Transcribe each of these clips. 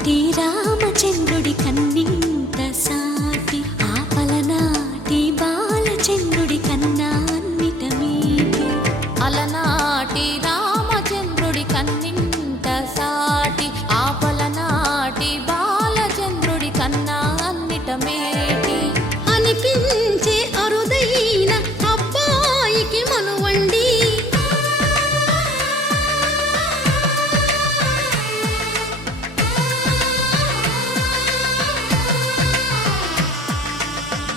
అలనాటి రామచంద్రుడి కన్నింత సాటి ఆపలనాటి బాలచంద్రుడి కన్నా అన్నిట మీటి. అలనాటి రామచంద్రుడి కన్నింత సాటి ఆపలనాటి బాలచంద్రుడి కన్నా అన్నిట మేటి అనిపించే అరుదైన అబ్బాయికి మనువండి.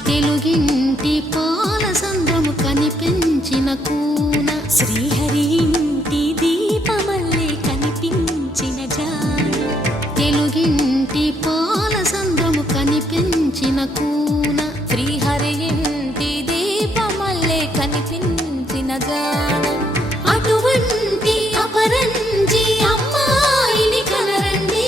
తెలుగింటి పాలసంద్రము కనిపించిన కూన శ్రీహరి ఇంటి దీపమల్లే కనిపించిన జాడ. తెలుగింటి పాలసంద్రము కనిపించిన కూన శ్రీహరి ఇంటి దీపమల్లే కనిపించిన జాడ. అటువంటి అపరంజి అమ్మాయిని కనరండి.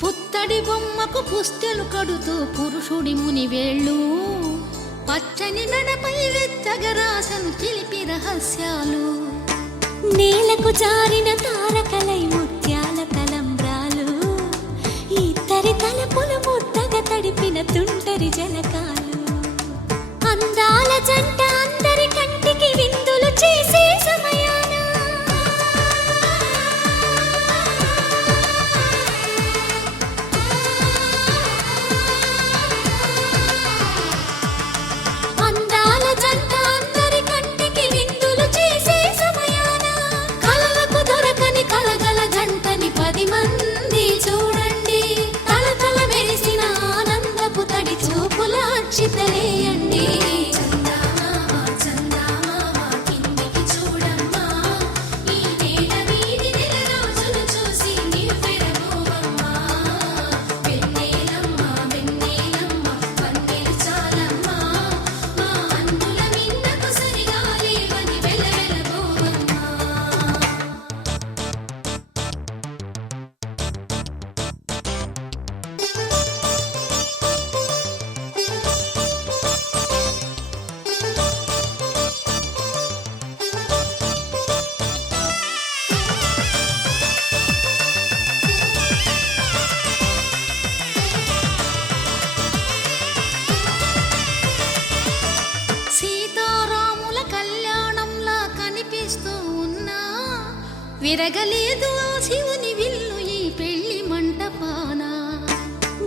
పుత్తడి బొమ్మకు పుస్తెలు కడుతూ పురుషుడి ముని వేళ్ళు పచ్చని మెడపై వెచ్చగరాసను చిలిపి రహస్యాలు. నేలకు జారిన తారకలై ముత్యాల తలంబ్రాలు ఇద్దరి తలపులు ముద్దగా తడిపిన తుంటరి జలకాలు. అందాల జంట అందరి కంటికి విందులు చేసే సమయాన చితలేయండి. సీతారాముల కళ్యాణంలా కనిపిస్తూ ఉన్నా విరగలేదు ఆ శివుని విల్లు ఈ పెళ్లి మంటపాన.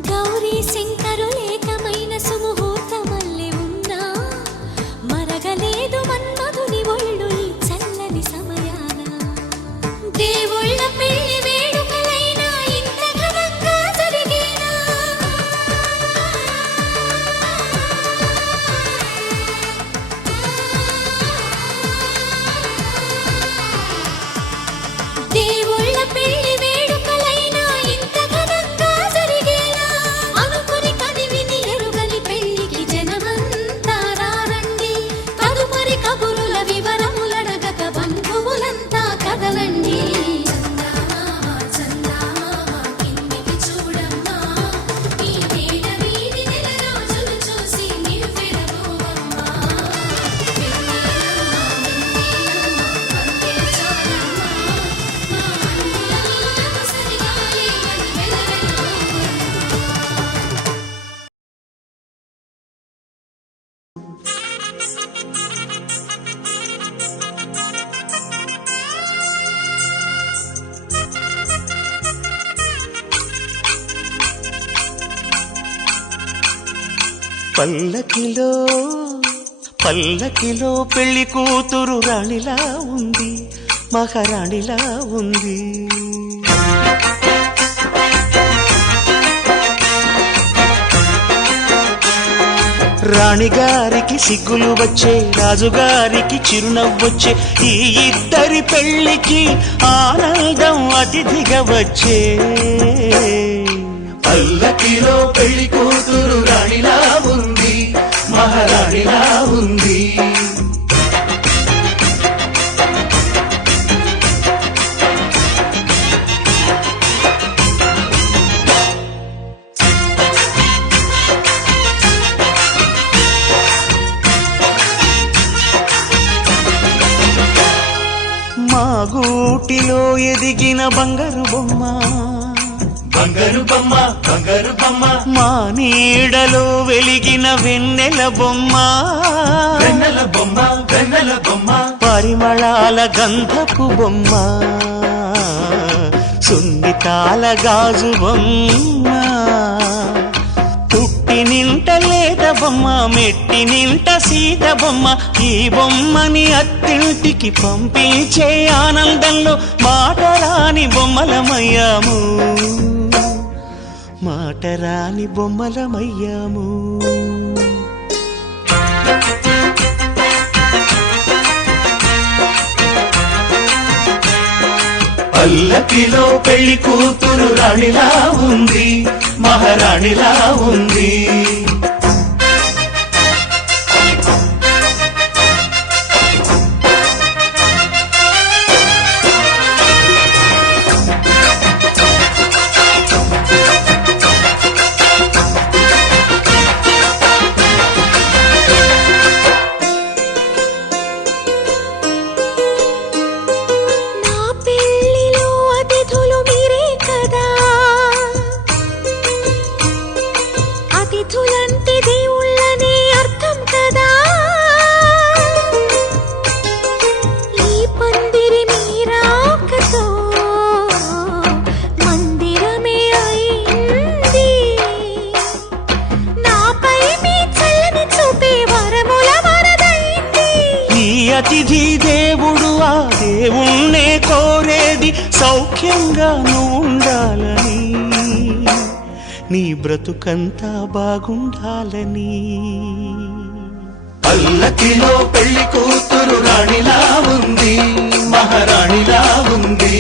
గౌరీ శంకరులేకమైన సుముహూర్తమల్లె ఉన్నా మరగలేదు మన్మధుని ఒళ్ళు ఈ చల్లని సమయాన. దేవుళ్ళ పెళ్లి వేడుకలైనా ఇంత ఘనంగా జరిగేనా. దేవుళ్ళ పల్లకిలో పల్లకిలో పెళ్లి కూతురు రాణిలా ఉంది, మహారాణిలా ఉంది. రాణిగారికి సిగ్గులు వచ్చే, రాజుగారికి చిరునవ్వొచ్చే, ఈ ఇద్దరి పెళ్లికి ఆనందం అతిథిగా వచ్చే. పల్లకిలో పెళ్లి కూతురు రాణిలా ఉంది, మహారాణిలా ఉంది. మా గూటిలో ఎదిగిన బంగారు బొమ్మ, బంగారు బొమ్మ, బంగారు బొమ్మ. మా నీడలో వెలిగిన వెన్నెల బొమ్మ, వెన్నెల బొమ్మ, వెన్నెల బొమ్మ. పరిమళాల గంధపు బొమ్మ, సున్నితాల గాజు బొమ్మ. పుట్టి నింట లేత బొమ్మ, మెట్టి నింట సీత బొమ్మ. ఈ బొమ్మని అత్తింటికి పంపించే ఆనందంలో మాటరాని బొమ్మలమయ్యాము, మాటరాని బొమ్మలమయ్యాము. పల్లకిలో పెళ్లి కూతురు రాణిలా ఉంది, మహారాణిలా ఉంది. అతిథి దేవుడు ఆ దేవుణ్ణే కోరేది సౌఖ్యంగా ఉండాలని, నీ బ్రతుకంతా బాగుండాలని. పల్లకిలో పెళ్లి కూతురు రాణిలా ఉంది, మహారాణిలా ఉంది.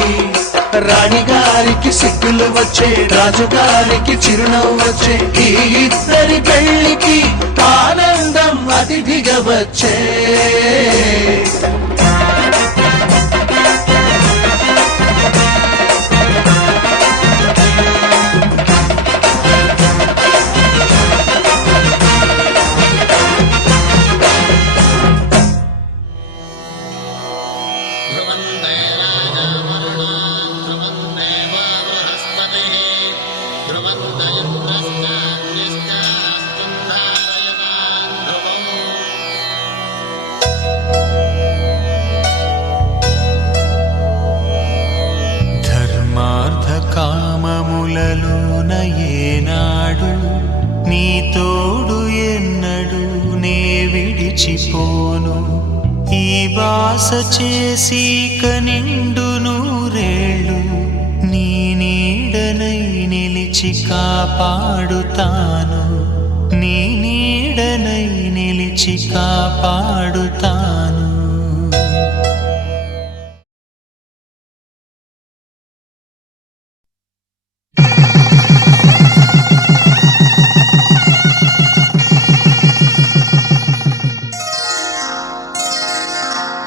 రాణిగారికి సిగ్గులు వచ్చే, రాజుగారికి చిరునవ్వు వచ్చే, ఈ ఇద్దరి పెళ్లికి ఆనందం అతిథిగా వచ్చే. కామములలోన ఏనాడు నీ తోడు ఎన్నడు నే విడిచిపోను. ఈ వాస చేసి కనిండు నూరేళ్ళు నీ నీడనై నిలిచి కాపాడుతాను, నీ నీడనై నిలిచి కాపాడుతాను.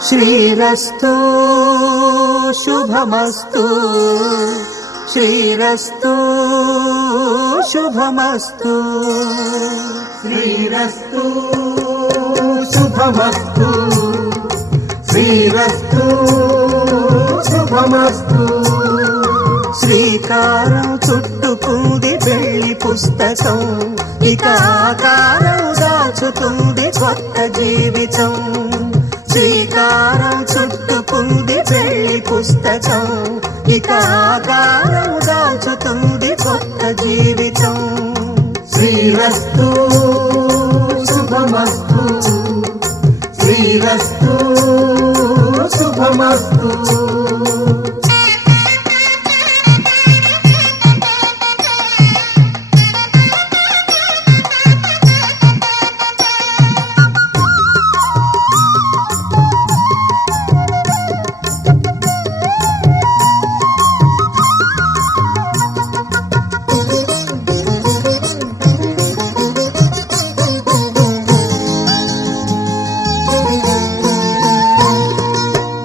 శ్రీరస్తు శుభమస్తు, శ్రీరస్తు శుభమస్తు, శ్రీరస్తు శుభమస్తు, శ్రీరస్తు శుభమస్తు. శ్రీకారం చుట్టుకుంది పెళ్లి పుస్తకం, ఇక ఆకారం దాచుతుంది కొత్త జీవితం. శ్రీకారం చుట్టుకుంది పెళ్లి పుస్తకం, ఇక ఆకారం దాచుతుంది కొత్త జీవితం. శ్రీరస్తు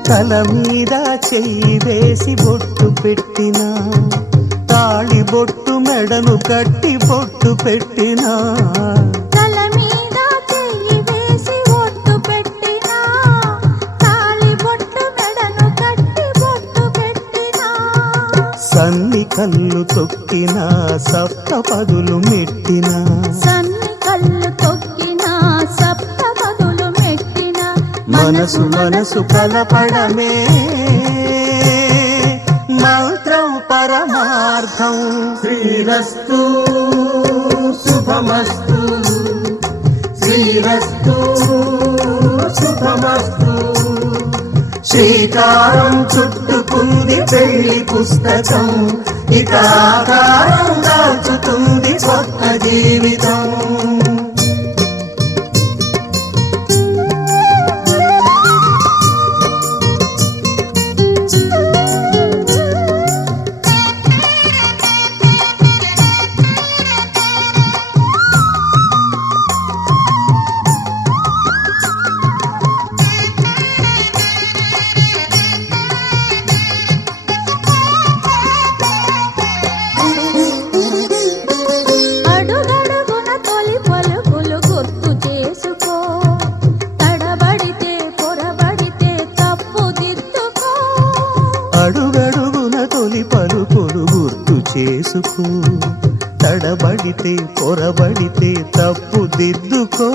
తల మీద చెయ్యి వేసి బొట్టు పెట్టినా తాళి బొట్టు మెడను కట్టి బొట్టు పెట్టినా తల మీద చెయ్యి వేసి ఒట్టు పెట్టినా తాళి బొట్టు మెడను కట్టి బొట్టు పెట్టినా సన్ని కళ్ళు తొక్కినా సప్త పదులు మెట్టినా సన్ని కళ్ళు తొక్కినా సప్త పదులు మెట్టినా మనసు మనసు కలపడమే మంత్రం పరమార్థం శ్రీరస్తు శుభమస్తు శ్రీరస్తు శుభమస్తు శ్రీకారం చుట్టుకుంది పెళ్లి పుస్తకం ఇక ఆకారం దాచుతుంది కొత్త జీవితం అడుగడుగున తొలి పలుకులు గుర్తు చేసుకో తడబడితే పొరబడితే తప్పు దిద్దుకో అడుగడుగున తొలి పలుకులు గుర్తు చేసుకో తడబడితే పొరబడితే తప్పు దిద్దుకో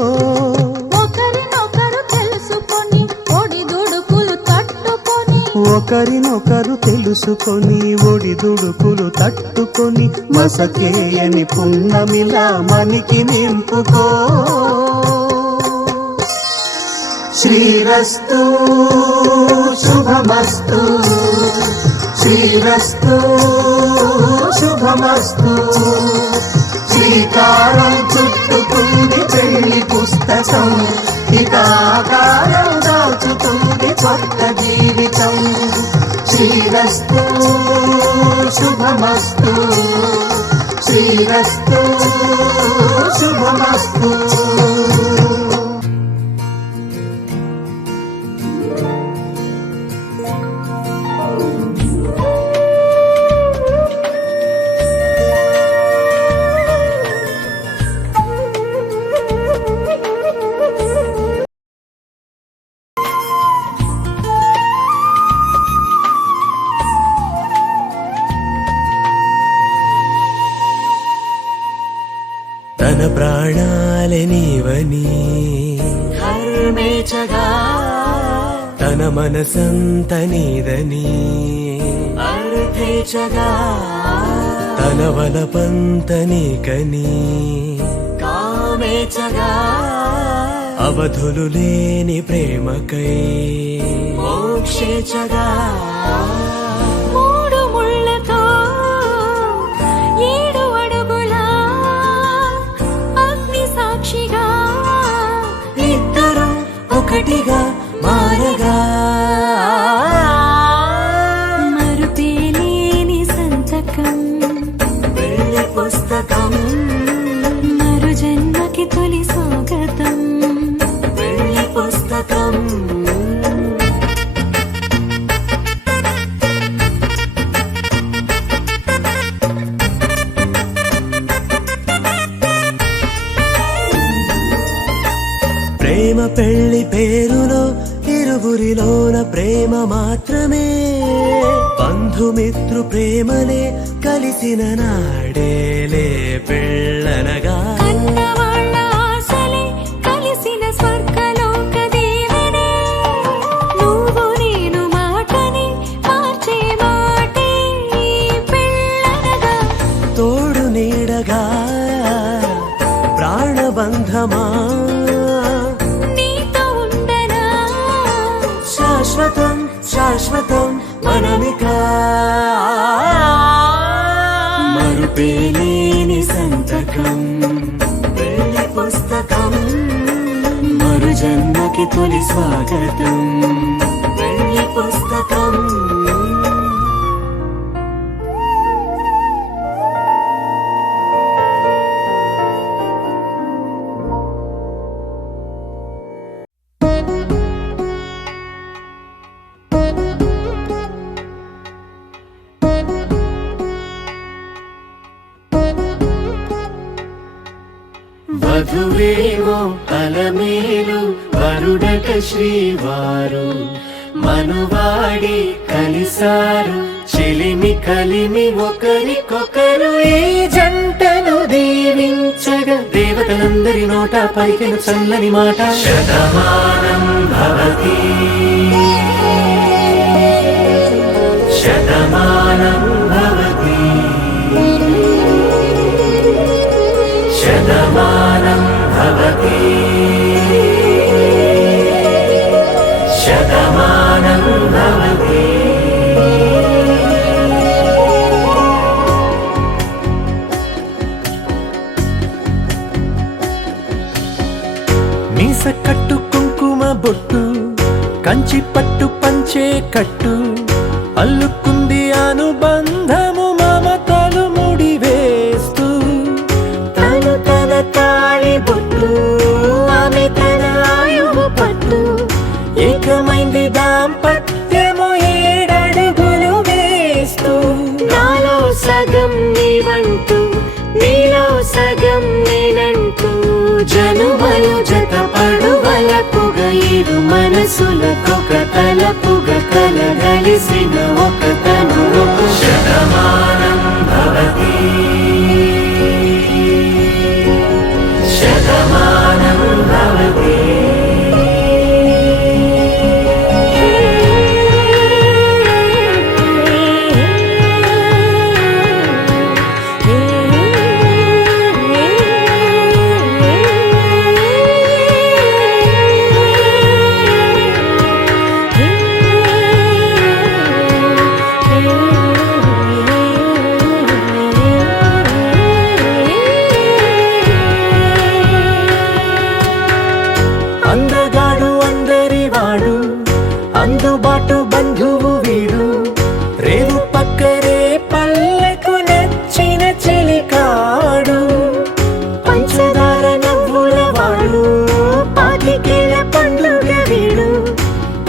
ఒకరినొకరు తెలుసుకొని ఒడిదుడుకులు తట్టుకొని ఒకరినొకరు తెలుసుకొని ఒడిదుడుకులు తట్టుకొని మసకేయని పున్నమిలా మనికి నింపుకో శ్రీరస్తు శుభమస్తు శ్రీరస్తు శుభమస్తు శ్రీకారం చుట్టుకుంది పెళ్లి పుస్తకం ఇక ఆకారం దాచుతుంది కొత్త జీవితం శ్రీరస్తు శుభమస్తు శ్రీరస్తు శుభమస్తు తన ప్రాణాలే నీవని హర్మేచగా తన మనసంత నీదని అర్థేచగా తన వలపంత నీకని కామేచగా అవధులు లేని ప్రేమకై మోక్షేచగా మూడు ముళ్ళతో ఏడు అడుగుల అగ్ని సాక్షిగా ఇద్దరు ఒకటిగా మారగా మరుపేలేని సంతకం పెళ్లి పుస్తకం మరు జన్మకి తొలి స్వాగతం పెళ్లి పుస్తకం ప్రేమ పెళ్లి పేరులో ఇరువురిలోన ప్రేమ మాత్రమే బంధుమిత్రు ప్రేమలే కలిసిన నాడేలే పెళ్ళనగా కన్నవాళ్ళ ఆశలే కలిసిన స్వర్గలోక దేవనే నువ్వు నేను మాటని మార్చే మాటే పెళ్ళనగా తోడు నీడగా ప్రాణబంధమా నీతో ఉండనా శాశ్వతం శాశ్వతం మనమికా మరుపేలేని సంతకం పెళ్లి పుస్తకం మరు జన్మకి తొలి స్వాగతం పెళ్లి పుస్తకం వధువేమో అలమేలు వరుడట శ్రీవారు మనువాడి కలిసారు చెలిమి కలిమి ఒకరికొకరు ఈ జంటను దీవించగా దేవతలందరి నోట పలికిన చల్లని మాట శతమానం భవతి శతమానం భవతి శతమానం భవతి శతమానం భవతి. మీస కట్టు కుంకుమ బొట్టు కంచి పట్టు పంచే కట్టు అల్లుకుంది అనుబంధము మమతలు ముడివేస్తూ తను తన తాళి బొట్టు ఆమె తన ఆయువు పట్టు ఏకమైంది దాంపత్యము 7 అడుగులు వేస్తూ నాలో సగం నీవంటూ నీలో సగం నేనంటూ జనుమలు జత పడువలపుగ ఇరు మనసులకొక తలపుగ కలగలిసిన ఒక తను శతమానం భవతి శతమానం భవతి. అందగాడు అందరివాడు అందుబాటు బంధువు వీడు రేవు పక్కరే పల్లెకు నచ్చిన చెలికాడు పంచదార నవ్వుల వాడు పాతికేల పండుగ వీడు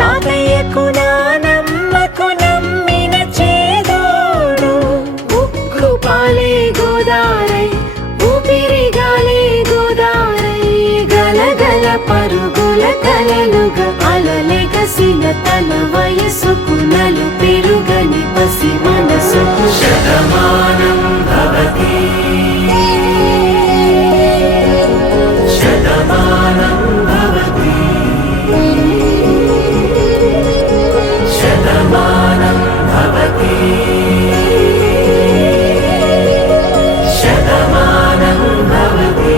తాతయ్యకు నానమ్మకు నమ్మిన చేదోడు ఉక్కు పాలే గోదారై ఊపిరి గాలే గోదారై గలగల పరుగుల కలలుగా అలలెగసిన తన వయసుకు నలు పెరుగని పసి మనసుకు శతమానం భవతి శతమానం భవతి శతమానం భవతి శతమానం భవతి.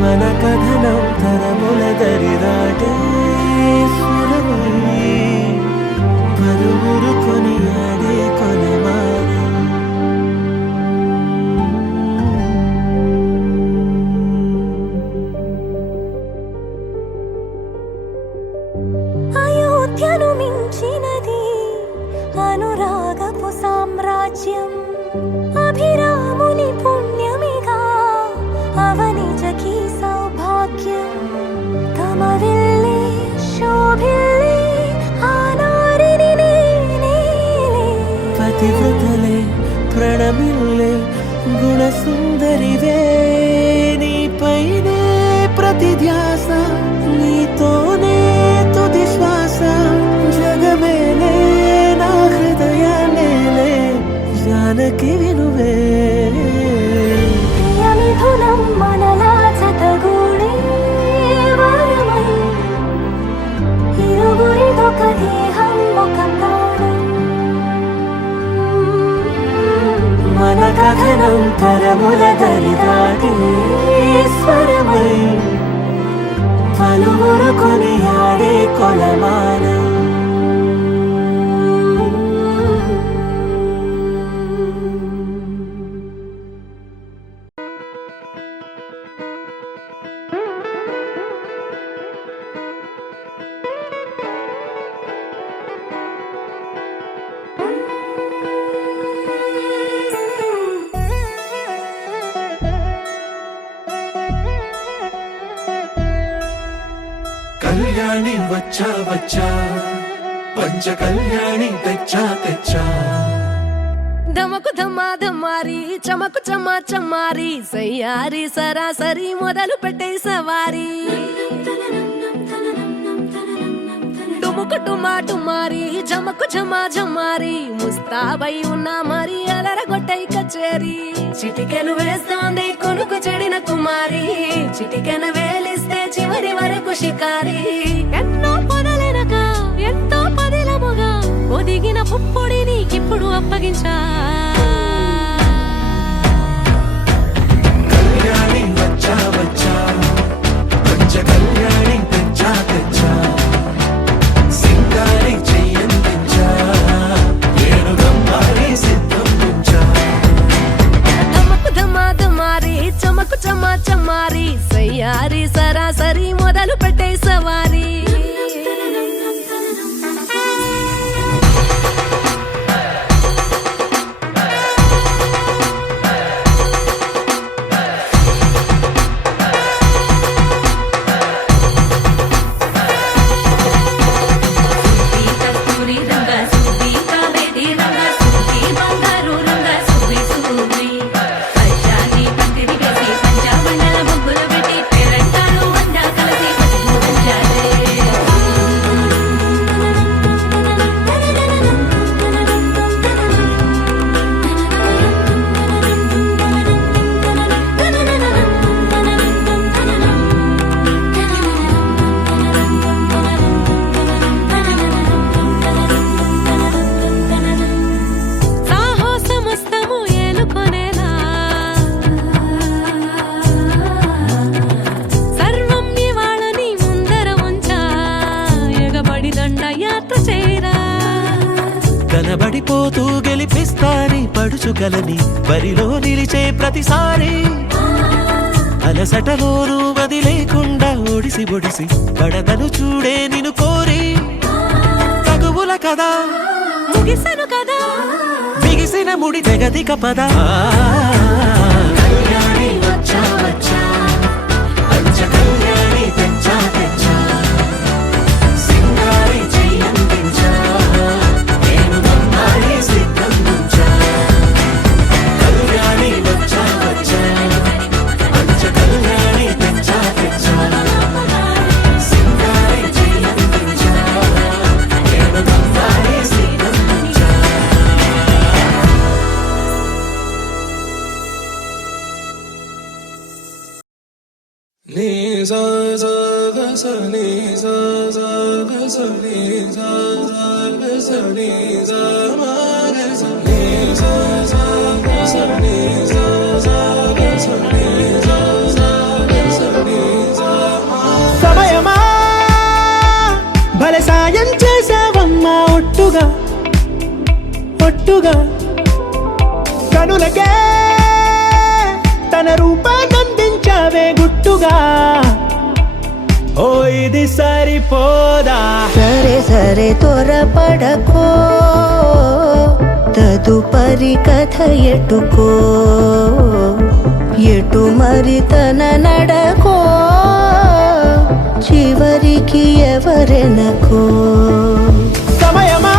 మన కథనం తరముల దరిదాటే స్వరము ప్రియమిల్లే గుణసుందరివే నీపైనే ప్రతి ధ్యాస నీతోనే తుది శ్వాస జగమేలే నా హృదయాన్నేలే జానకి వినువే ప్రియమిథునం మనలా జతగూడే వరమై ఇరువురిదొక దేహం ఒక ప్రాణం మన కథనం తరముల దరిదాటి స్వరమై పలువురు కొనియాడే కొలమానం కళ్యాణి వచ్చా వచ్చా పంచ కళ్యాణి తెచ్చా తెచ్చా ధమకు ధమ్మా ధమ్మారి చమకు చమ్మా చమ్మారి సయ్యారి సరాసరి మొదలు పెట్టే సవారి టుముకు టుమా టుమారి జమకు ఝమా ఝమారి ముస్తాబై ఉన్నా మరి అలరగొట్టై కచేరి చిటికెను వేస్తోంది కొనుకు చెడిన కుమారి చిటికెన వేలిస్తే చివరి వరకు షికారి ఎన్నో పొదలెనక ఎంతో పదిలముగా ఒదిగిన పుప్పొడి నీకిప్పుడు అప్పగించా కళ్యాణి వచ్చా వచ్చా పంచ కళ్యాణి తెచ్చా తెచ్చా సింగారి చెయ్యందించా ఏడు గమ్మారి సిద్ధం ఉంచా ధమకు ధమా ధమారి చమకు చమ్మా చమ్మారి సయ్యారి సరాసరి మొదలు పెట్టే సవారి సాహసమస్తము ఏలుకొనేలా సర్వం ఇవాళని ముందర ఉంచా ఎగబడి దండయాత్ర చేరా కనబడిపోతూ గెలిపిస్తాని పడుచుగలని బరిలో నిలిచే ప్రతిసారి అలసటలోనూ వదిలేకుండా ఒడిసి ఒడిసి పడతను చూడే నిన్ను కోరి తగువుల కదా ముగిసను కదా బిగిసిన ముడి తెగదిక పద కళ్యాణి వచ్చా వచ్చా పంచ కళ్యాణి తెచ్చా తెచ్చా సింగారి చెయ్యందించా ఏడు గమ్మారి సిద్ధం ఉంచా కళ్యాణి వచ్చా వచ్చా పంచ కళ్యాణి తెచ్చా తెచ్చా సింగారి చెయ్యందించా ఏడు గమ్మారి సిద్ధం ఉంచా నీ సా సా గ స నీ సా సా గ స నీ సా సా గ స నీ సా మా గ స నీ సా సా గ స నీ సా సా గ స నీ సా సా గ స నీ సా మా సమయమా భలే సాయం చేసావమ్మా ఒట్టుగా ఒట్టుగా కనులకే తన రూపాన్నందించావే గుట్టుగా ఓ ఇది సరిపోదా సరే సరే త్వరపడకో తదుపరి కథ ఎటుకో ఎటు మరి తన నడకో చివరికి ఎవరెనకో సమయమా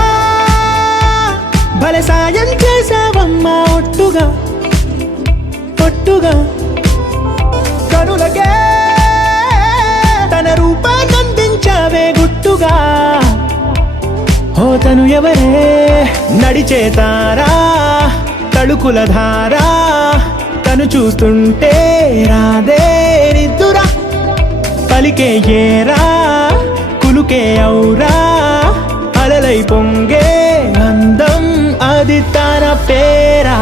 భలే సాయం చేసావమ్మా చేసావమ్మా ఒట్టుగా ఒట్టుగా కనులకే తన రూపాన్నందించావే గుట్టుగా ఓ తను ఎవరే నడిచే తారా తళుకుల ధారా తను చూస్తుంటే రాదే నిద్దురా పలికే ఏరా కులుకే ఔరా అలలై పొంగే అందం అది తన పేరా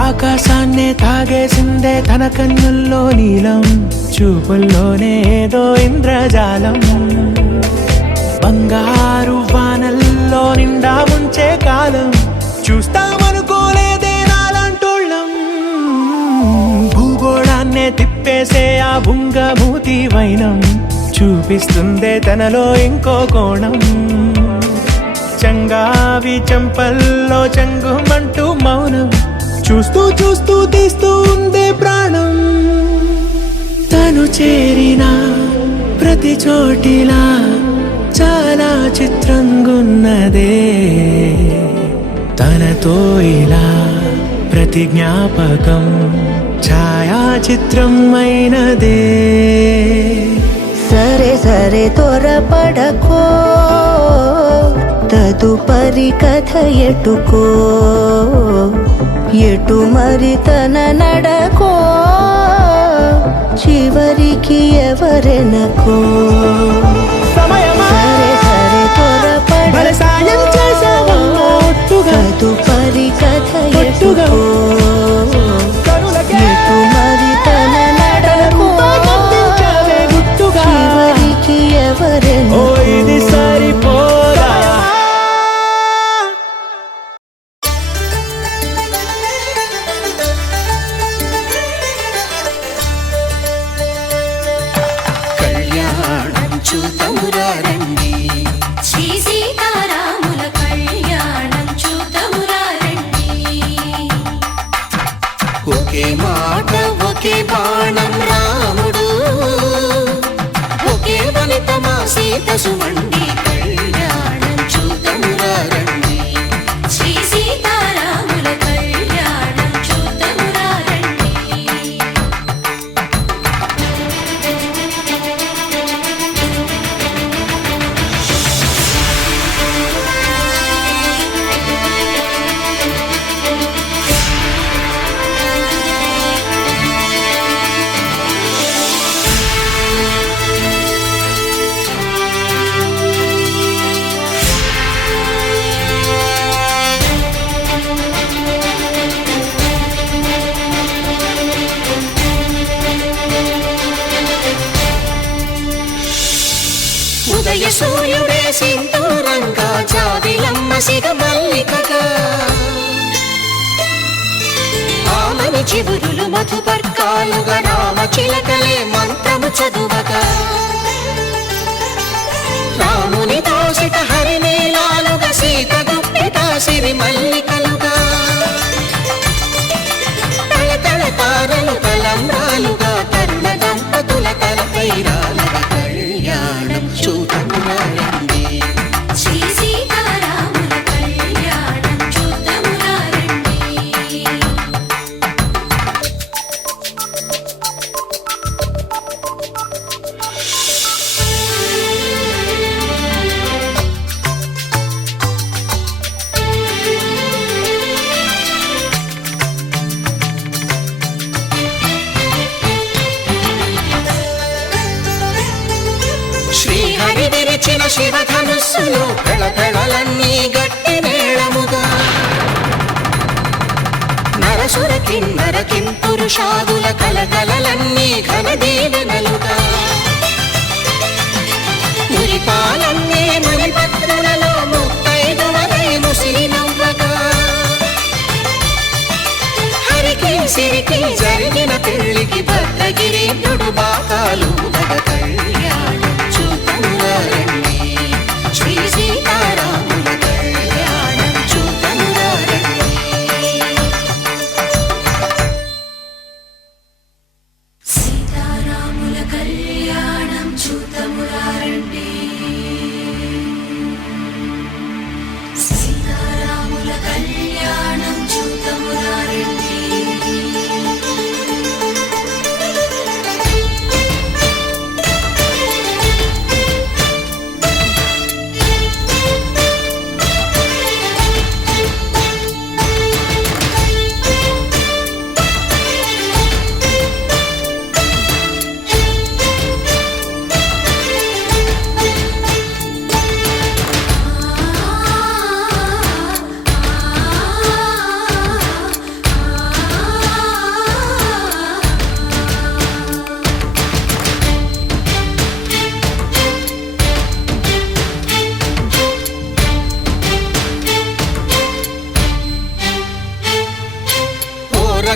ఆకాశాన్నే తాగేసిందే తన కన్నుల్లో నీలం చూపుల్లోనే ఏదో ఇంద్రజాలం బంగారు వానల్లో నిండా ఉంచే కాలం చూస్తామనుకోలేదే నాలాంటోళ్ళం భూగోళాన్నే తిప్పేసే ఆ బుంగమూతి వైనం చూపిస్తుందే తనలో ఇంకో కోణం చంగావి చంపల్లో చంగుమంటూ మౌనం చూస్తూ చూస్తూ తీస్తూ ఉందే ప్రాణం తను చేరిన ప్రతి చోటిలా చాలా చిత్రంగున్నదే తనతో ఇలా ప్రతి జ్ఞాపకం ఛాయాచిత్రం అయినదే సరే సరే త్వరపడకో తదుపరి కథ ఎటుకో ఎటు మరి తన నడకో చివరికి ఎవరెనకో సమయమా సరే సరే భలే సాయం చేసావమ్మా ఒట్టుగా తదుపరి కథ ఒట్టుగా ఎటుకో కనులకే ఎటు మరి తన నడకో రూపాన్నందించావే గుట్టుగా చివరికి ఓ ఎవరెనకో ఇది సరిపోదా కళ్యాణం చూతమురా రండి శ్రీ సీతారాముల కళ్యాణం చూతమురా రండి ఒకే మాట ఒకే బాణం రాముడు ఒకే వనిత మా సీత సుమండి కళ్యాణం చూతమురా రండి శ్రీ సీతారాముల కళ్యాణం చూతమురా రండి ఉదయ సూర్యుడే సింధూరంగా జాబిలమ్మ సిగ మల్లికగా ఆమని చివురులు మధుపర్కాలుగా రామ చిలకలే మంత్రము చదువగా రాముని దోసిట హరినీలాలుగా సీత గుప్పిట సిరి మల్లికలుగా తళతళ తారలు తలంబ్రాలుగా తరుణ దంపతుల తలపైరాలుగా కళ్యాణం చూతమురా రండి శ్రీ సీతారాముల కళ్యాణం చూతమురా రండి శ్రీహరి విరిచిన శివధనుస్సులు పెళపెళలన్నీ గట్టి మేళముగా నరసుర కిన్నర కింపురుషాదుల కలకలలన్నీ ఘన దీవెనలుగా మురిపాలన్నీ మణిపత్రులలో ముత్తైదువలై ముసిలి నవ్వగా హరికి సిరికి జరిగిన పెళ్లికి భద్ర గిరీంద్రుడు బాకాలు దగ కళ్యాణం చూతమురా రండి శ్రీ సీతారాముల కళ్యాణం చూతమురా రండి సీతారాముల కళ్యాణం చూతమురా రండి సీతారాముల కళ్యాణం చూతమురా రండి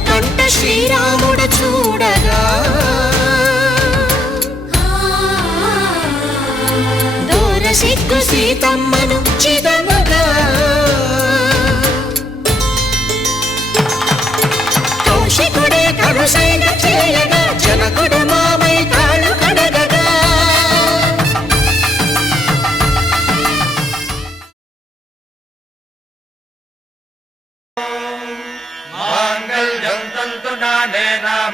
కంట శ్రీరాముడు చూడగా దూర సిగ్గు సీతమ్మను చిదమగా కౌశికుడే కరుసైన చేయగా జనకుడు మామై కాళ్ళు కడగగా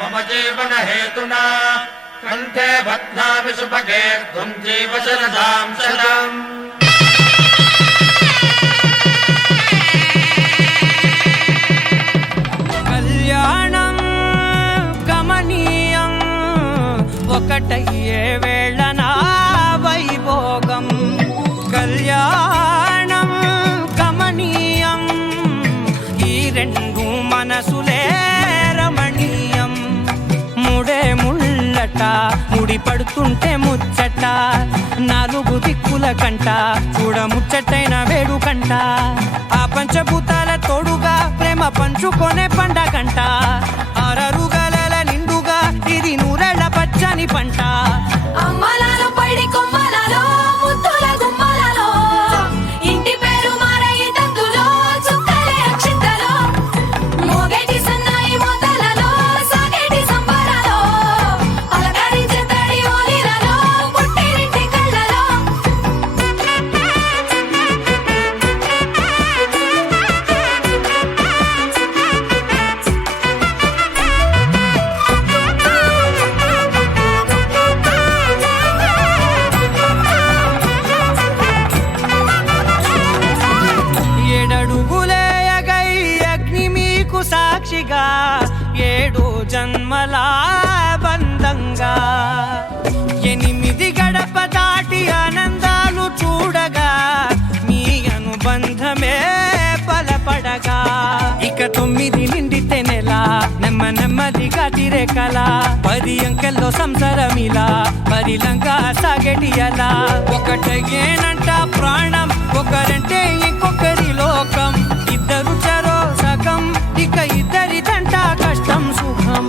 मम जीवन हेतुना कंठे बध्नामि सुभगे त्वं जीव शरदां शतम् కళ్యాణం గమనీయం ఒకటయ్యే వేళన వైభోగం కళ్యాణం గమనీయం ఈ రెండు మనసులే రమణీయం ముడే ముళ్ళట ముడి పడుతుంటే ముచ్చట నాలుగు దిక్కుల కంట చూడ ముచ్చటైన వేడుకంట ఆ పంచభూతాల తోడుగా ప్రేమ పంచుకొనే పండగంట ఆరరుగల నిండుగా ఇది నూరెళ్ళ పచ్చని పంట అమ్మలాలో పైడి కొమ్మలలో ముద్దుల గుమ్మలలో ఇంటి పేరు మారయి తందులో చుక్కలే అక్షింతలో మోగేటి సన్నాయి మోతలలో సాగేటి సంబరాలో పలకరించే తడి ఓలిలలో పుట్టినింటి కళ్ళలో ఏడడుగులేయగై అగ్ని మీకు సాక్షిగా 7 జన్మల బంధంగా 8 గడప దాటి ఆనందాలు చూడగా మీ అనుబంధమే బలపడగా ఇక 9 నిండితే నెల నెమ్మదిగా తిరే కల 10 అంకెల్లో సంసారమిలా పరిలంగా సాగటి అలా ఒకటేనంట ప్రాణం ఒకరంటే ఇంకొకరి లోకం ఇద్దరు చరో సగం ఇక ఇద్దరిదంట కష్టం సుఖం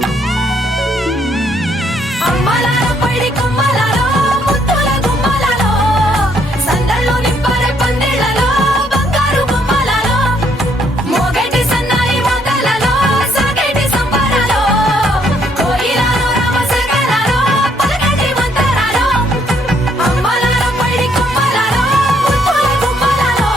అమ్మలాలో పైడి కొమ్మలలో ముద్దుల గుమ్మలలో సందళ్ళు నింపారే పందిళ్ళలో బంగారు బొమ్మలలో మోగేటి సన్నాయి మోతలలో సాగేటి సంబరాలో కోయిలలో రామశకలలో పలకటి మంతరాలో అమ్మలాలో పైడి కొమ్మలలో ముద్దుల గుమ్మలలో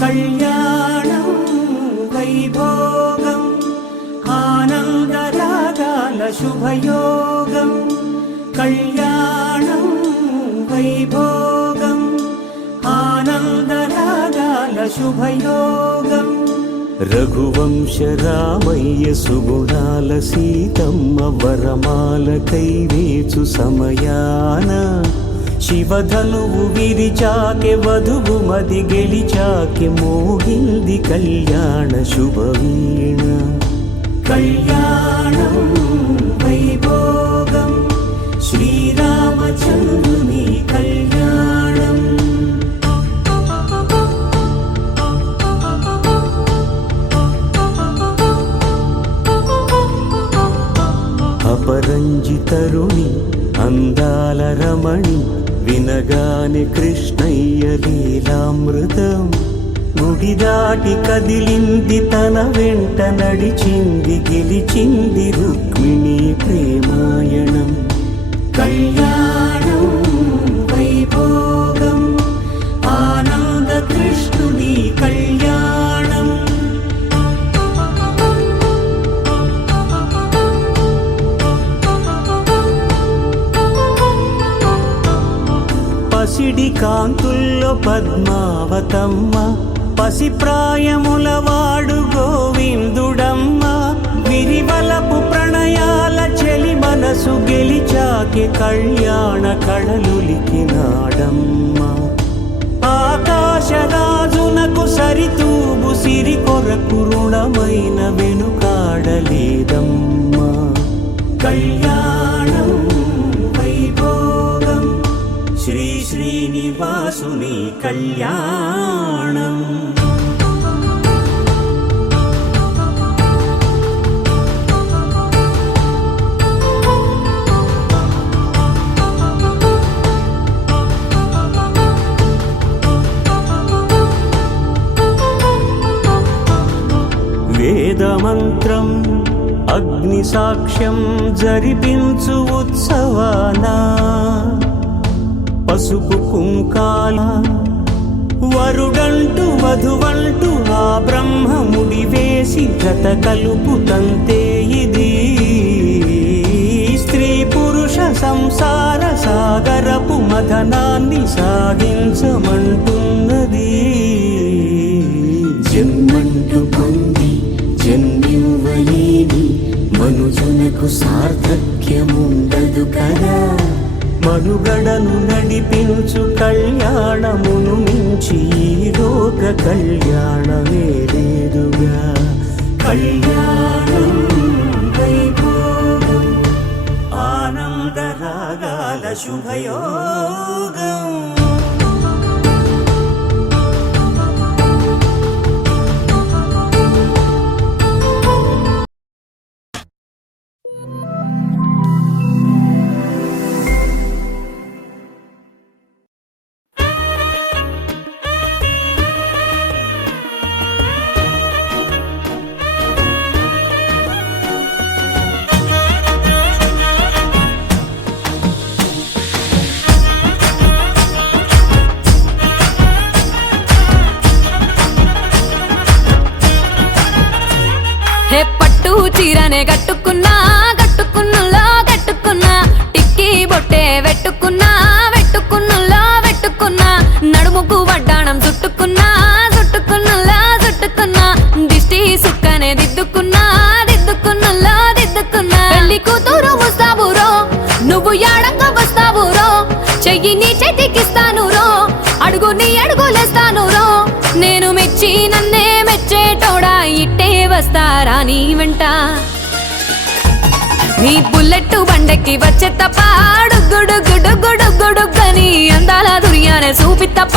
కళ్యాణం వైభోగం ఆనందరాగాల శుభయోగం కళ్యాణం వైభోగం ఆనందరాగాల శుభయోగం రఘువంశ రామయ్య సుగుణాల సీతమ్మ వరమాల కైవేచు సమయాన శివధనువు విరిచాకె వధువు మది గెలిచాకె మోగింది కళ్యాణ శుభవీణ కళ్యాణం వైభోగం శ్రీరామచంద్రుని కళ్యాణం అపరంజి తరుణి అందాల రమణి వినగానే కృష్ణయ్య లీలామృతం గుడి దాటి కదిలింది తన వెంట నడిచింది గెలిచింది రుక్మిణి ప్రేమాయణం కళ్యాణం వైభోగం ఆనంద కృష్ణుని కళ్యాణం పసిడి కాంతుల్లో పద్మావతమ్మ పసిప్రాయముల వాడు గోవిందుడమ్మ విరివలపు ప్రణయాల చెలి మనసు గెలిచాకి కళ్యాణ కళలులికినాడమ్మ ఆకాశరాజునకు సరితూగు సిరి కొరకు రుణమైన వెనుకాడలేదమ్మా కళ్యాణం వైభోగం శ్రీ శ్రీనివాసుని కళ్యాణం వేదమంత్రం అగ్ని సాక్ష్యం జరిపించు ఉత్సవానా పసుపు కుంకాల వరుడంటూ వధువంటూ ఆ బ్రహ్మముడి వేసి జత కలుపుతంతే ఇది స్త్రీ పురుష సంసార సాగరపు మథనాన్ని సాగించమంటున్నది జన్మంటూ పొంది జన్మివ్వలేని మనుజునకు సార్థక్యముండదు కదా మనుగడను నడిపించు కళ్యాణమును మించి ఈ లోక కళ్యాణమే లేదుగా కళ్యాణం వైభోగం ఆనందరాగాల శుభయోగం హే పట్టు చీరనే కట్టుకున్నా కట్టుకున్నులో కట్టుకున్నా టిక్కీ బొట్టే వెట్టుకున్నా వెట్టుకున్నులో వెట్టుకున్నా నడుముకు వడ్డాణం చుట్టుకున్నా చుట్టుకున్నులో చుట్టుకున్నా దిష్టి సుక్కనే దిద్దుకున్నా దిద్దుకున్నులో దిద్దుకున్నా పెళ్లి కూతురు వస్తావురో నువ్వు యాడంగా వస్తావురో చెయ్యి నీ చేతికిస్తాను రో అడుగు నీ అడుగులేస్తాను రో నేను మెచ్చి నన్నే మెచ్చేటోడా ఇట్టే వస్తారా నీ వెంట నీ బుల్లెట్ బండెక్కి వచ్చే తప్ప గుడుగుడుగుడుగుడుగుడుగని అందాల దుర్యానే చూపి తప్ప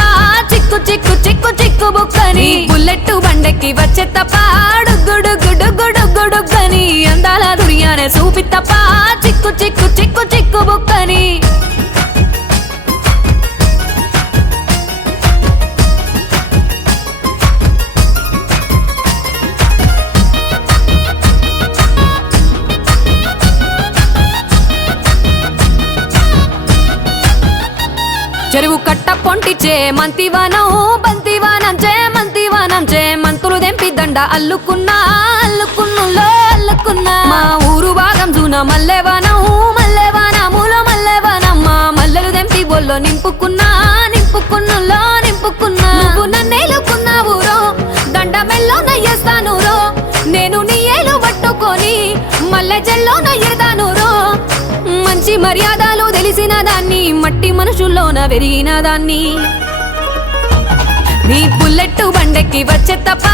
చిక్కు చిక్కు చిక్కు చిక్కు బుక్కని బుల్లెట్ బండెక్కి వచ్చే తప్ప గుడుగుడుగుడుగుడుగని అందాల దుర్యానే చూపి తప్ప చిక్కు చిక్కు చిక్కు చిక్కు బుక్కని చెరువు కట్ట పొంటిచే మంతివానం బంతివానం చే మంతివానం దండ అల్లుకున్నా అల్లుకున్నులో అల్లుకున్నా మా ఊరు భాగం జూన మల్లెవనములో మల్లెవనమ్మ మల్లెలు దెంపి బొల్లో నింపుకున్నా నింపుకున్నులో నింపుకున్నా నువ్వు నన్నేలుకున్నావు రో దండ మెల్లో నయ్యేస్తాను రో నేను నీ ఏలు పట్టుకొని మల్లె జల్లో నయ్యేదాను రో మంచి మర్యాదలు తెలిసిన దాన్ని మట్టి మనుషుల్లోన పెరిగిన దాన్ని నీ బుల్లెట్టు బండెక్కి వచ్చే తప్ప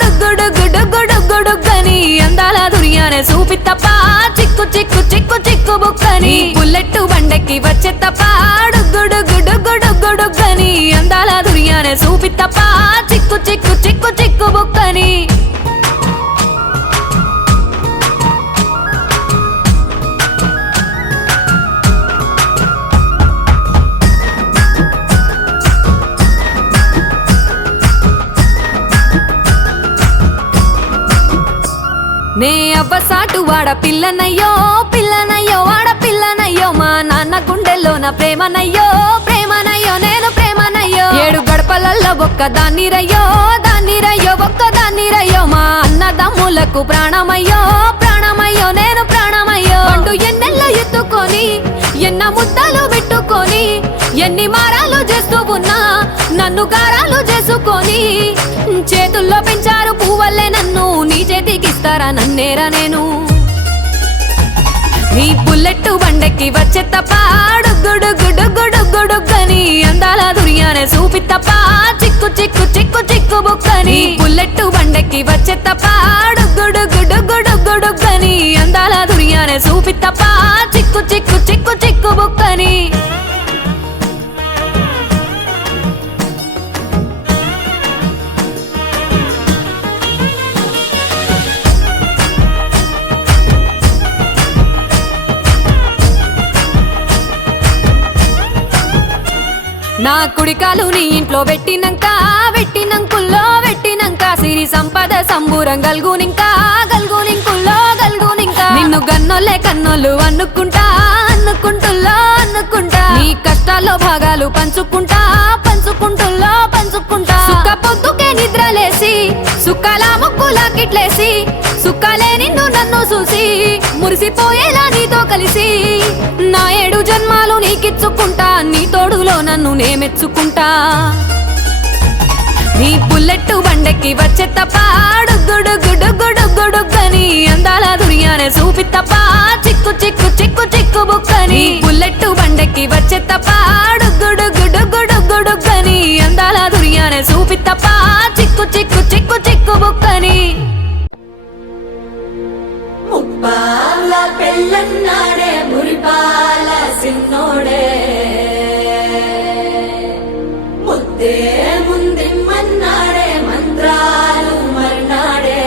డుగ్గుడుగ్గుడుగ్గుడుగ్గుడుగ్గని అందాల దుర్యానే చూపి తప్ప చిక్కు చిక్కు చిక్కు చిక్కు బుక్కని బుల్లెట్టు బండెక్కి వచ్చే తప్ప డుగ్గుడుగ్గుడుగ్గుడుగ్గుడుగ్గని అందాల దుర్యానే చూపి తప్ప చిక్కు చిక్కు చిక్కు చిక్కు బుక్కని నే అవ్వసాటు వాడ పిల్లనయ్యో పిల్లనయ్యో వాడ పిల్లనయ్యో మా నాన్న గుండెల్లో నా ప్రేమనయ్యో ప్రేమనయ్యో నేను ప్రేమనయ్యో 7 గడపలల్లో ఒక్కదాన్ని రయ్యో ఒక్కదాన్ని మా అన్నదమ్ములకు ప్రాణమయ్యో ప్రాణమయ్యో నేను ప్రాణమయ్యో అంటూ ఎన్నెల్ల ఎత్తుకొని ఎన్న ముద్దలు పెట్టుకొని ఎన్ని మారాలు చేస్తూ ఉన్నా నన్ను గారాలు చేసుకొని చేతుల్లో పెంచారు పువ్వల్లే నన్ను నీ చేతికిస్తారా నన్నేరా నేను నీ బుల్లెట్టు బండెక్కి వచ్చే తప్ప డుగ్గుడుగ్గుడుగ్గుడుగ్గుడుగ్గని అందాల దుర్యానే చూపి తప్ప చిక్కు చిక్కు చిక్కు చిక్కు బుక్కని బుల్లెట్టు బండెక్కి వచ్చే తప్ప డుగ్గుడుగ్గుడుగ్గుడుగ్గుడుగ్గని అందాల దుర్యానే చూపి తప్ప చిక్కు చిక్కు చిక్కు చిక్కు బుక్కని నా కుడికాలు నీ ఇంట్లో పెట్టినంక సిరి సంపద సంబూరం గల్గునింకా నిన్ను గన్నోలే కన్నోళ్ళు అనుకుంటా నీ కష్టాల్లో భాగాలు పంచుకుంటుల్లో సుక్క పొద్దుకే నిద్రలేసి సుక్కల ముక్కులా కిట్లేసి సుక్కలే నిన్ను నన్ను చూసి మురిసిపోయేలా నీతో కలిసి నా 7 జన్మాలు నీకిచ్చుకుంటా నీ తోడులో నన్ను నే మెచ్చుకుంటా నీ బుల్లెట్టు బండెక్కి వచ్చే తప్ప డుగ్గుడుగ్గుడుగ్గుడుగ్గుడుగ్గని అందాల దుర్యానే చూపి తప్ప చిక్కు చిక్కు చిక్కు చిక్కు బుక్కని బుల్లెట్టు బండెక్కి వచ్చే తప్ప డుగ్గుడుగ్గుడుగ్గుడుగ్గుడుగ్గని అందాల దుర్యానే చూపి తప్ప చిక్కు చిక్కు చిక్కు చిక్కు బుక్కని ముప్పాల పెళ్ళన్నాడే మురిపాల సిన్నోడే ముద్దే ముందిమ్మన్నాడే మంత్రాలు మర్నాడే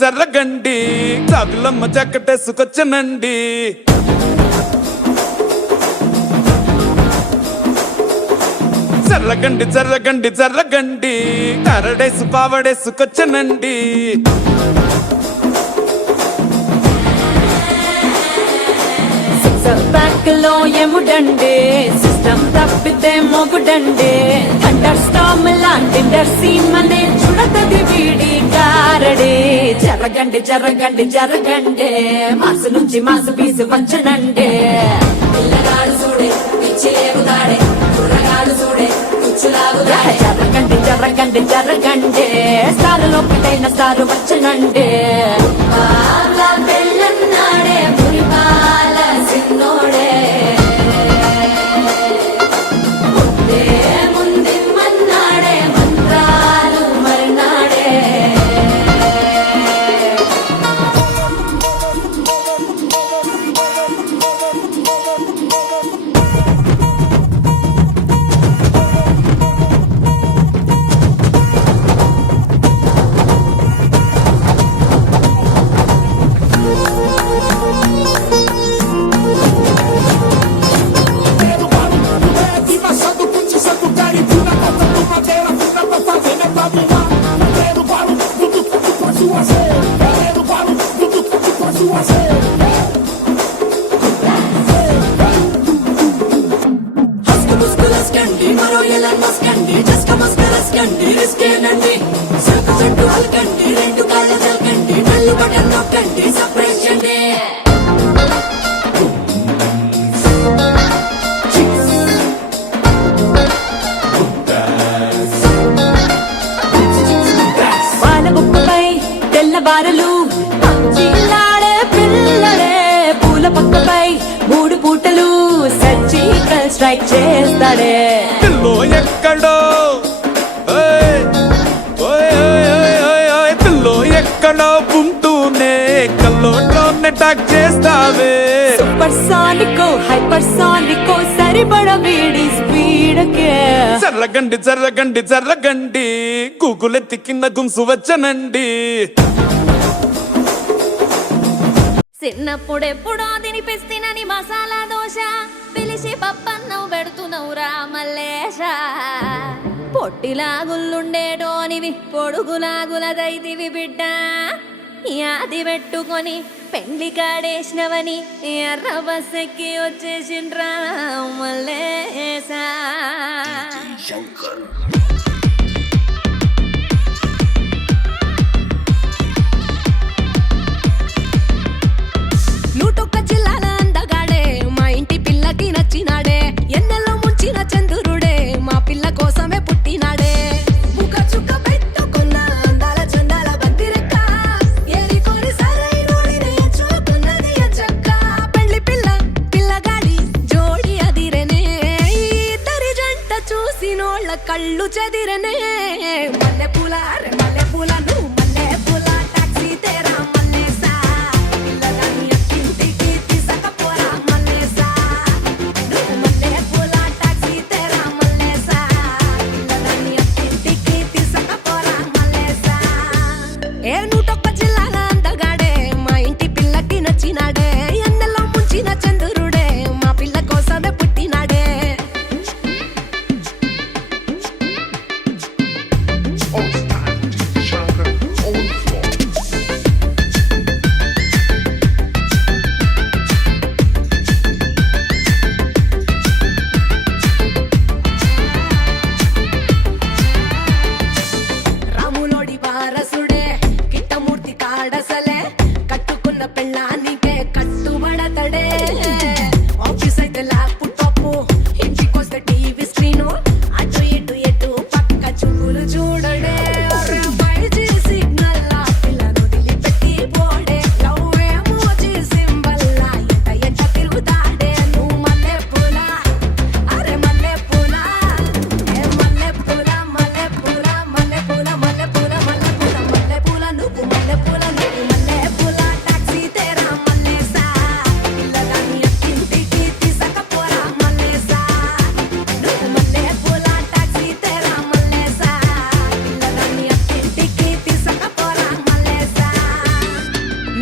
జర్రగండి చాకులమ్మ చక్కటేసుకొచ్చనండి జర్రగండి కరడేసు పావడేసుకొచ్చనండి బ్యాక్ లో ఎముడండి సిస్టమ్ తప్పితే మొగుడండి థండర్ స్టార్మ్ లాంటి సీమనే చుడతది వీడి గారడి జరగండి మాసు నుంచి మాసు పీసు పంచనండి పిల్లగాడు చూడే పిచ్చి లేగుతాడే కుర్రగాడు చూడే కుచ్చులాగుతాడే జరగండి స్టారులో పిటైన స్టారు వచ్చనండి పెళ్ళన్నాడే మురిపాల సిన్నోడే ముందిమ్మన్నాడే మంత్రాలు మర్నాడే హస్కు ముస్కులస్కండి మరో ఎలన్ మస్కండి జస్క మస్కరస్కండి రిస్కేనండి సరుకు చుట్టూ అల్కండి రెండు కాళ్ళ జల్కండి బెల్లు బటన్ నొక్కండి సప్రెషండి వాన బుక్కపై తెల్లవారలు చిల్లాడే పిల్లడే పూల పక్కపై మూడు పూటలు సర్జికల్ స్ట్రైక్ చేస్తాడే పిల్లో ఎక్కడో ఓయ్, ఓయ్, ఓయ్, ఓయ్, ఓయ్, ఓయ్, పిల్లో ఎక్కడో ఉంటూనే కల్లోట్లోనే టాక్ చేస్తావే సూపర్ సానికో హైపర్ సానికో సరిపడ వీడి స్పీడ్కే చర్రగండి చర్రగండి చర్రగండి కూకులెత్తి కింద గుంసు వచ్చనండి చిన్నప్పుడెప్పుడో తినిపిస్తునని మసాలా దోశ పిలిచి పప్పన్నం పెడుతున్నావురా మల్లేశ పొట్టిలాగుల్లుండేటోనివి పొడుగులాగులదైతివి బిడ్డ యాది పెట్టుకొని పెండ్లి కాడేసినవని ఎర్ర బస్సెక్కి వచ్చేసిండ్రా మల్లేశ నూటొక్క జిల్లాల అందగాడే మా ఇంటి పిల్లకి నచ్చినాడే ఎన్నెల్లో ముంచిన చంద్రుడే మా పిల్ల కోసమే పుట్టినాడే ముఖ చుక్క పెట్టుకున్న అందాల చందాల బంతిరెక్క ఏరికోరి సరైనోడిని చూపున్నది చక్క పెళ్లి పిల్ల పిల్లగాడి జోడి అదిరనే ఇద్దరి జంట చూసినోళ్ళ కళ్ళు చెదిరనే మల్లె పూల మల్లె పూల నువ్వు మల్లె పూల టాక్సీ తేరా మల్లేసా పిల్లగాని ఇంటికి తీసుకపోరా మల్లేసా నువ్వు మల్లె పూల టాక్సీ తేరా మల్లేసా పిల్లగాని ఇంటికి తీసుకపోరా మల్లేసా ఏ నూటొక్క జిల్లాల అందగాడే మా ఇంటి పిల్లకి నచ్చినాడే ఎన్నెల్లో ముంచిన చంద్రుడే మా పిల్ల కోసమే పుట్టినాడే రాములోడి వారసుడే కిట్టమూర్తి కాడసలే కట్టుకున్న పెళ్ళానికే కట్టుబడతడే ఆఫీస్ అయితే ల్యాప్టాప్ ఇంటికొస్తే టీవీ స్క్రీను అటు ఇటు ఎటు పక్క చూపులు చూడడే బయటి సిగ్నల్ పిల్లను వదిలిపెట్టి పోడే లవ్ ఎమోజీ సింబల్ ఎంట తిరుగుతాడే నువ్వు మల్లె పూల అరే మల్లె పూల ఏ మల్లె పూల మల్లె పూల మల్లె పూల మల్లె పూల మల్లె పూల మల్లె పూల నువ్వు మల్లె పూల నువ్వు మల్లె పూల టాక్సీ తేరా మల్లేసా పిల్లగాని ఇంటికి తీసుకపోరా మల్లేసా నువ్వు మల్లె పూల టాక్సీ తేరా మల్లేసా పిల్లగాని ఇంటికి తీసుకపోరా మల్లేసా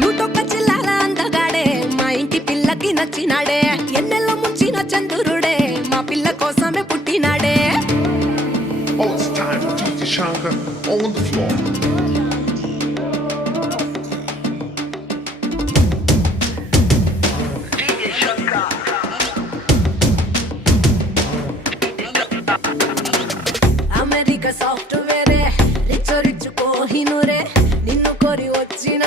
నూటొక్క జిల్లాల అందగాడే మా ఇంటి పిల్లకి నచ్చినాడే ఎన్నెల్లో ముంచిన చంద్రుడే మా పిల్ల కోసమే పుట్టినాడే Oh, it's time for DJ Shankar on the floor. America సాఫ్ట్వేరే రిచ్ రిచ్ కోహినూరే నిన్ను కోరి వచ్చిన